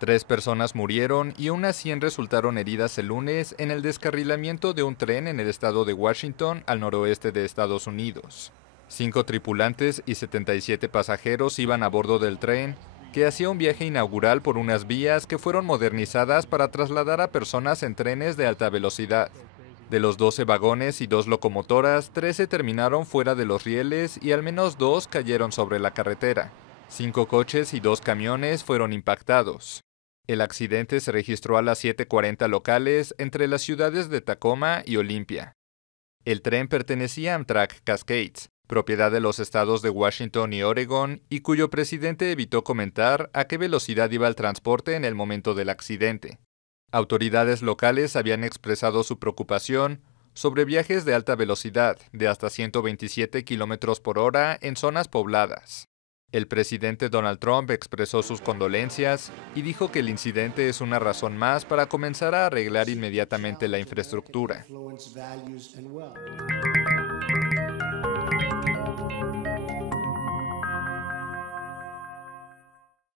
3 personas murieron y unas 100 resultaron heridas el lunes en el descarrilamiento de un tren en el estado de Washington, al noroeste de Estados Unidos. 5 tripulantes y 77 pasajeros iban a bordo del tren, que hacía un viaje inaugural por unas vías que fueron modernizadas para trasladar a personas en trenes de alta velocidad. De los 12 vagones y 2 locomotoras, 13 terminaron fuera de los rieles y al menos 2 cayeron sobre la carretera. 5 coches y 2 camiones fueron impactados. El accidente se registró a las 7:40 locales entre las ciudades de Tacoma y Olympia. El tren pertenecía a Amtrak Cascades, propiedad de los estados de Washington y Oregon, y cuyo presidente evitó comentar a qué velocidad iba el transporte en el momento del accidente. Autoridades locales habían expresado su preocupación sobre viajes de alta velocidad de hasta 127 kilómetros por hora en zonas pobladas. El presidente Donald Trump expresó sus condolencias y dijo que el incidente es una razón más para comenzar a arreglar inmediatamente la infraestructura.